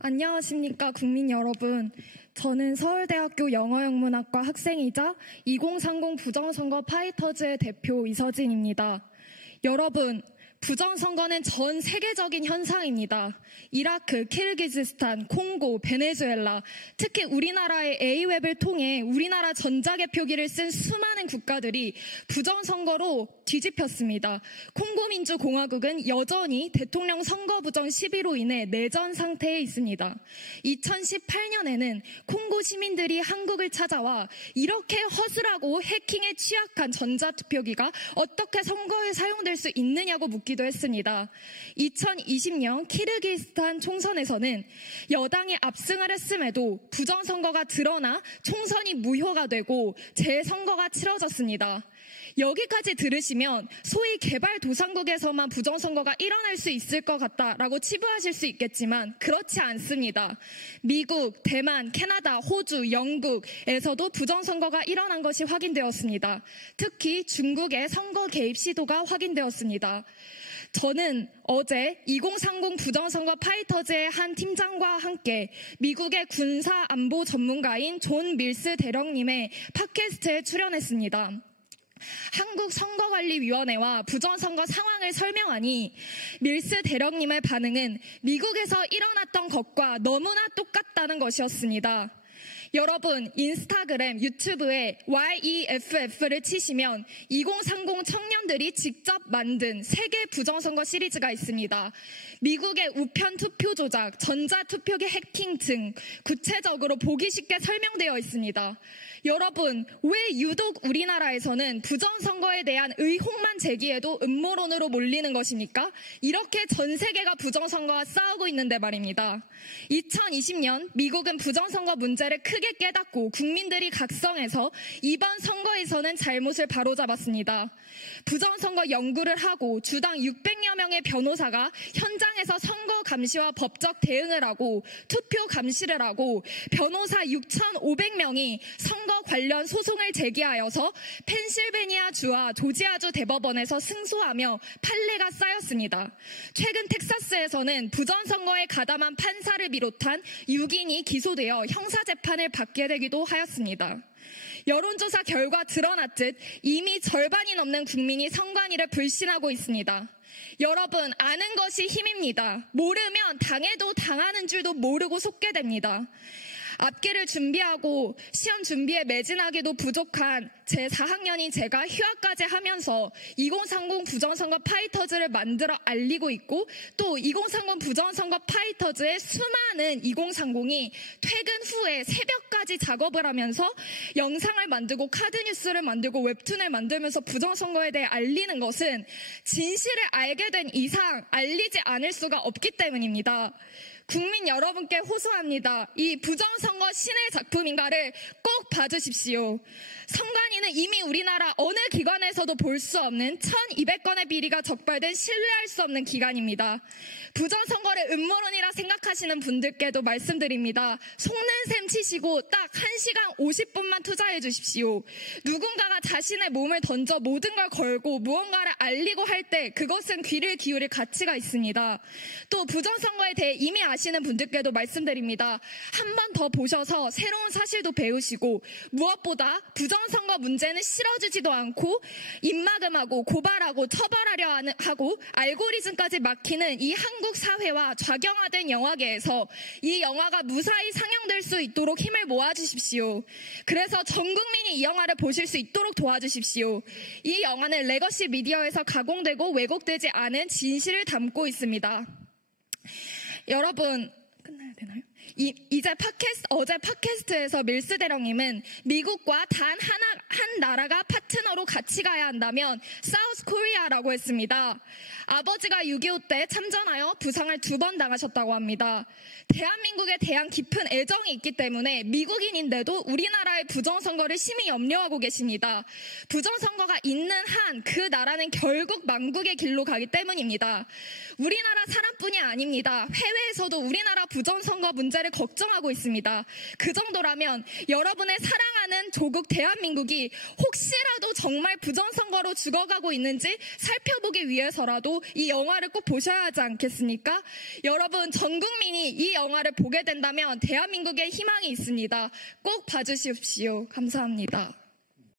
안녕하십니까 국민 여러분. 저는 서울대학교 영어영문학과 학생이자 2030 부정선거 파이터즈의 대표 이서진입니다. 여러분, 부정선거는 전 세계적인 현상입니다. 이라크, 키르기즈스탄, 콩고, 베네수엘라, 특히 우리나라의 A웹을 통해 우리나라 전자개표기를 쓴 수많은 국가들이 부정선거로 뒤집혔습니다. 콩고민주공화국은 여전히 대통령 선거 부정 시비로 인해 내전 상태에 있습니다. 2018년에는 콩고 시민들이 한국을 찾아와 이렇게 허술하고 해킹에 취약한 전자투표기가 어떻게 선거에 사용될 수 있느냐고 묻기도 했습니다. 2020년 키르기스탄 총선에서는 여당이 압승을 했음에도 부정선거가 드러나 총선이 무효가 되고 재선거가 치러졌습니다. 여기까지 들으시면 소위 개발도상국에서만 부정선거가 일어날 수 있을 것 같다라고 치부하실 수 있겠지만 그렇지 않습니다. 미국, 대만, 캐나다, 호주, 영국에서도 부정선거가 일어난 것이 확인되었습니다. 특히 중국의 선거 개입 시도가 확인되었습니다. 저는 어제 2030 부정선거 파이터즈의 한 팀장과 함께 미국의 군사안보 전문가인 존 밀스 대령님의 팟캐스트에 출연했습니다. 한국선거관리위원회와 부정선거 상황을 설명하니 밀스 대령님의 반응은 미국에서 일어났던 것과 너무나 똑같다는 것이었습니다. 여러분, 인스타그램, 유튜브에 YEFF를 치시면 2030 청년들이 직접 만든 세계 부정선거 시리즈가 있습니다. 미국의 우편 투표 조작, 전자투표기 해킹 등 구체적으로 보기 쉽게 설명되어 있습니다. 여러분, 왜 유독 우리나라에서는 부정선거에 대한 의혹만 제기해도 음모론으로 몰리는 것입니까? 이렇게 전 세계가 부정선거와 싸우고 있는데 말입니다. 2020년 미국은 부정선거 문제를 크게 깨닫고 국민들이 각성해서 이번 선거에서는 잘못을 바로잡았습니다. 부정선거 연구를 하고 주당 600여 명의 변호사가 현장에서 선거 감시와 법적 대응을 하고 투표 감시를 하고 변호사 6,500명이 선거 관련 소송을 제기하여서 펜실베니아주와 조지아주 대법원에서 승소하며 판례가 쌓였습니다. 최근 텍사스에서는 부정선거에 가담한 판사를 비롯한 6인이 기소되어 형사재판을 받게 되기도 하였습니다. 여론조사 결과 드러났듯 이미 절반이 넘는 국민이 선관위를 불신하고 있습니다. 여러분, 아는 것이 힘입니다. 모르면 당해도 당하는 줄도 모르고 속게 됩니다. 앞길을 준비하고 시험 준비에 매진하기도 부족한 제 4학년인 제가 휴학까지 하면서 2030 부정선거 파이터즈를 만들어 알리고 있고 또 2030 부정선거 파이터즈의 수많은 2030이 퇴근 후에 새벽까지 작업을 하면서 영상을 만들고 카드뉴스를 만들고 웹툰을 만들면서 부정선거에 대해 알리는 것은 진실을 알게 된 이상 알리지 않을 수가 없기 때문입니다. 국민 여러분께 호소합니다. 이 부정선거 신의 작품인가를 꼭 봐주십시오. 선관위는 이미 우리나라 어느 기관에서도 볼 수 없는 1200건의 비리가 적발된 신뢰할 수 없는 기관입니다. 부정선거를 음모론이라 생각하시는 분들께도 말씀드립니다. 속는 셈 치시고 딱 1시간 50분만 투자해 주십시오. 누군가가 자신의 몸을 던져 모든 걸 걸고 무언가를 알리고 할 때 그것은 귀를 기울일 가치가 있습니다. 또 부정선거에 대해 이미 아시는 분들께도 말씀드립니다. 한 번 더 보셔서 새로운 사실도 배우시고 무엇보다 부정선거 문제는 실어주지도 않고 입막음하고 고발하고 처벌하려 하고 알고리즘까지 막히는 이 한국 사회와 좌경화된 영화계에서 이 영화가 무사히 상영될 수 있도록 힘을 모아주십시오. 그래서 전 국민이 이 영화를 보실 수 있도록 도와주십시오. 이 영화는 레거시 미디어에서 가공되고 왜곡되지 않은 진실을 담고 있습니다. 여러분, 끝나야 되나요? 어제 팟캐스트에서 밀스 대령님은 미국과 단 한 나라가 파트너로 같이 가야 한다면 사우스 코리아라고 했습니다. 아버지가 6.25 때 참전하여 부상을 2번 당하셨다고 합니다. 대한민국에 대한 깊은 애정이 있기 때문에 미국인인데도 우리나라의 부정선거를 심히 염려하고 계십니다. 부정선거가 있는 한 그 나라는 결국 망국의 길로 가기 때문입니다. 우리나라 사람뿐이 아닙니다. 해외에서도 우리나라 부정선거 문제 문제를 걱정하고 있습니다. 그 정도라면 여러분의 사랑하는 조국 대한민국이 혹시라도 정말 부정선거로 죽어가고 있는지 살펴보기 위해서라도 이 영화를 꼭 보셔야 하지 않겠습니까? 여러분, 전 국민이 이 영화를 보게 된다면 대한민국에 희망이 있습니다. 꼭 봐주십시오. 감사합니다.